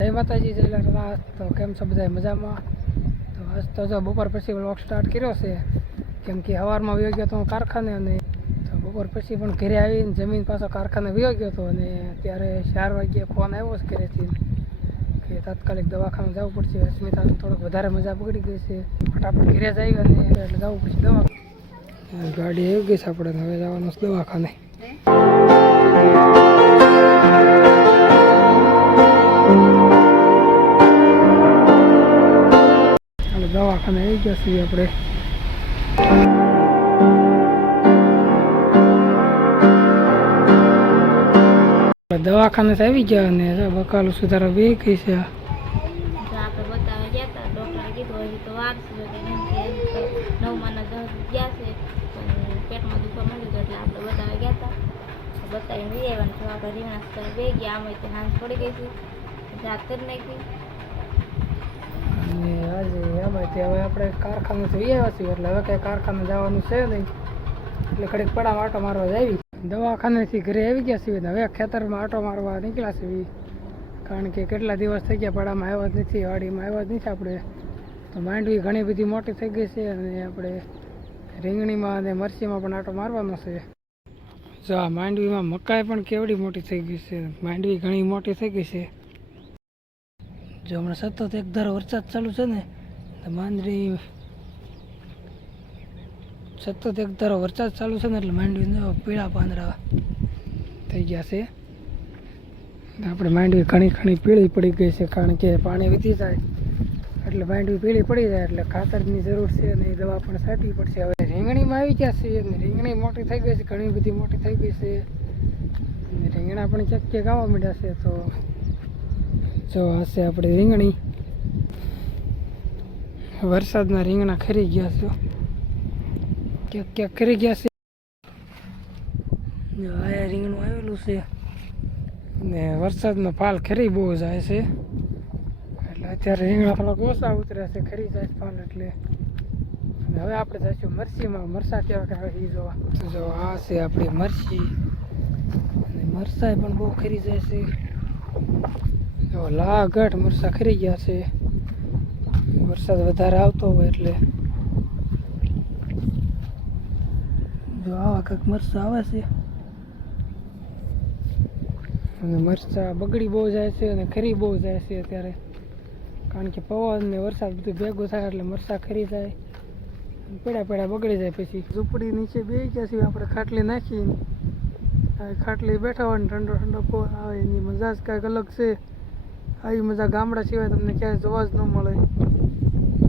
જય માતાજી, જય રાત તો કેમ છો બધા મજામાં? તો આજ તો જો બપોર પછી વ્લોગ સ્ટાર્ટ કર્યો છે. કેમ કે સવારમાં વયો ગયો તો કારખાને અને તો બપોર પછી પણ ઘરે આવીને જમીન પાછો કારખાને વયો ગયો હતો અને ત્યારે ચાર વાગ્યે ફોન આવ્યો છે ઘરેથી. કે તાત્કાલિક દવાખાને જવું પડશે. અસ્મિતા થોડોક વધારે મજા બગડી ગઈ છે. ફટાફટ ઘરે જઈ અને એટલે જવું પડશે દવા ગાડી આવી ગઈ છે આપણે, હવે જવાનું છે દવાખાને. દવાખાને આવી ગયા છીએ આપણે. દવાખાને આવી ગયા અને બકાલો સુધારા બે ગઈ છે પેટમાં દુખવા હતું એટલે આપણે બતાવવા ગયા હતા બતાવીને લઈ આવ્યા તો આપણે રીંગણા સ્થળે બે ગયા આમાં તે હાંસ પડી ગઈ હતી રાત કરી નાખી અને આજે એમાંથી હવે આપણે કારખાને તો આવ્યા છીએ એટલે હવે કંઈ કારખાને જવાનું છે નહીં. એટલે ઘડીક પડામાં આટો મારવા જ આવી. દવાખાનેથી ઘરે આવી ગયા છીએ હવે ખેતરમાં આટો મારવા નીકળ્યા છીએ કારણ કે કેટલા દિવસ થઈ ગયા પડામાં આવ્યા જ નથી, વાડીમાં આવ્યા જ નથી આપણે. તો માંડવી ઘણી બધી મોટી થઈ ગઈ છે અને આપણે રીંગણીમાં અને મરચીમાં પણ આટો મારવાનો છે. જો આ માંડવીમાં મકાઈ પણ કેવડી મોટી થઈ ગઈ છે. માંડવી ઘણી મોટી થઈ ગઈ છે. જો હમણાં સતત એક ધારો વરસાદ ચાલુ છે ને તો માંડવી સતત એક ધારો વરસાદ ચાલુ છે ને એટલે માંડવી પીળા પાંદડા થઈ ગયા છે. આપણે માંડવી ઘણી ઘણી પીળી પડી ગઈ છે કારણ કે પાણી વીતી જાય. એટલે માંડવી પીળી પડી જાય એટલે ખાતરની જરૂર છે અને એ દવા પણ છાંટવી પડશે. હવે રીંગણીમાં આવી ગયા છે રીંગણી મોટી થઈ ગઈ છે, ઘણી બધી મોટી થઈ ગઈ છે. રીંગણા પણ ક્યાંક ક્યાંક આવવા માંડ્યા છે તો જો હશે આપણે રીંગણી. વરસાદના રીંગણા ખરી ગયા છે. ક્યાંક ક્યાંક ખરી ગયા છે. જો આ રીંગણું આવેલું છે. ને વરસાદનો પાલ ખરી બહુ જાય છે. એટલે અત્યારે રીંગણા થોડાક ઓછા ઉતર્યા છે, ખરી જાય પાલ એટલે. હવે આપણે જઈશું મરસીમાં. મરસા કેવા કેવા એ જોવા. જો આ છે આપણી મરસી. અને મરચાં પણ બહુ ખરી જાય છે. જો લાગટ મરસા ખરી ગયા છે. વરસાદ વધારે આવતો હોય એટલે જો આવા કંઈક મરસા આવે છે. અને મરચા બગડી બહુ જાય છે અને ખરી બહુ જાય છે અત્યારે. કારણ કે પવન ને વરસાદ બધું ભેગું થાય એટલે મરચા ખરી જાય. પેડા પેડા બગડી જાય પછી. ઝૂંપડી નીચે બે ગયા છીએ, આપણે ખાટલી નાખીએ ખાટલી બેઠા હોય ને ઠંડો ઠંડો પવન આવે, એની મજા જ કાંઈક અલગ છે. આવી મજા ગામડા સિવાય તમને ક્યાંય જોવા જ ન મળે.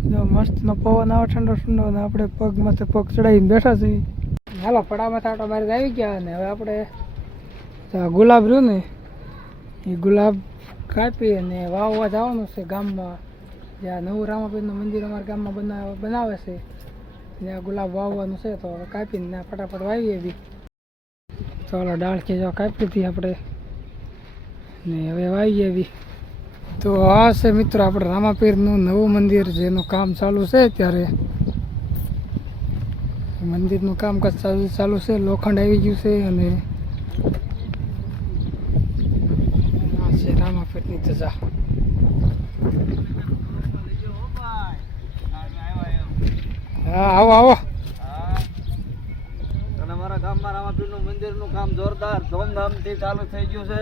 જો, મસ્તનો પવન આવે, ઠંડો ઠંડો અને આપણે પગ માથે પગ ચડાવીને બેઠા છીએ. હાલો પડામાં આટો મારી આવી ગયા, અને હવે આપણે આ ગુલાબ રહ્યું ને, એ ગુલાબ કાપી અને વાવવા જવાનું છે ગામમાં. જ્યાં નવું રામાપીરનું મંદિર અમારા ગામમાં બનાવે બનાવે છે. ત્યાં ગુલાબ વાવવાનું છે, તો કાપીને ફટાફટ વાવીએ બી. ચાલો ડાળખી જો કાપી હતી આપણે. ને હવે વાવીએ બી. તો આ છે મિત્રો આપણે રામાપીરનું નવું મંદિર, જેનું કામ ચાલુ છે અત્યારે. મંદિરનું કામકાજ ચાલુ ચાલુ છે, લોખંડ આવી ગયું છે અને આ છે રામાપીરની ધજા. હા, આવો આવો. અને અમારા ગામમાં રામાપીરનું મંદિરનું કામ જોરદાર ધૂમધામથી ચાલુ થઈ ગયું છે.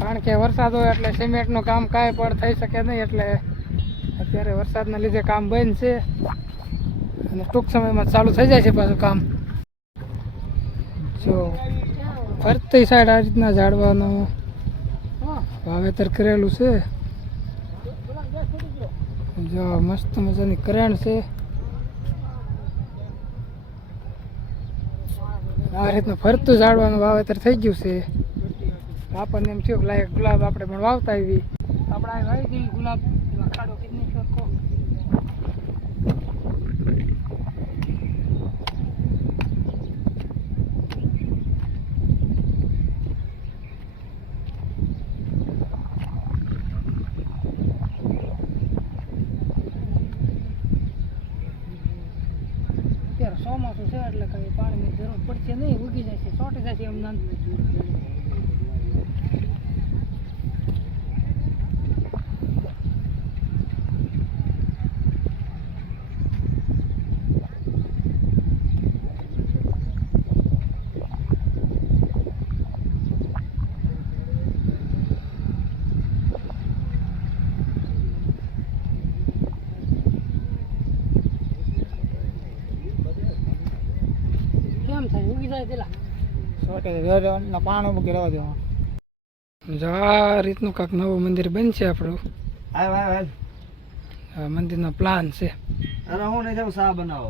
કારણ કે વરસાદ હોય એટલે સિમેન્ટનું કામ કાંઈ પણ થઈ શકે નહીં એટલે અત્યારે વરસાદના લીધે કામ બંધ છે. અને ટૂંક સમયમાં ચાલુ થઈ જાય છે પાછું કામ. જો ફરતી સાઈડ આ રીતના ઝાડવાનું વાવેતર કરેલું છે. જો મસ્ત મજાની કરેણ છે. આ રીતનું ફરતું ઝાડવાનું વાવેતર થઈ ગયું છે. આપણને એમ થયું લાયક ગુલાબ આપણે પણ વાવતા આવી આપણે આ વાવી દેવી ગુલાબ ખાડો કિડની સરખો અત્યારે ચોમાસું છે એટલે કઈ પાણીની જરૂર પડશે નહીં ઉગી જાય ચોટી જશે એમ કેમ થાય ઉગી જાય પેલા પાણી મૂકી રહેવા દેવા. જો આ રીતનું કાંક નવું મંદિર બનશે આપણું. મંદિરનો પ્લાન છે. અરે હું નહીં થયું સા બનાવો.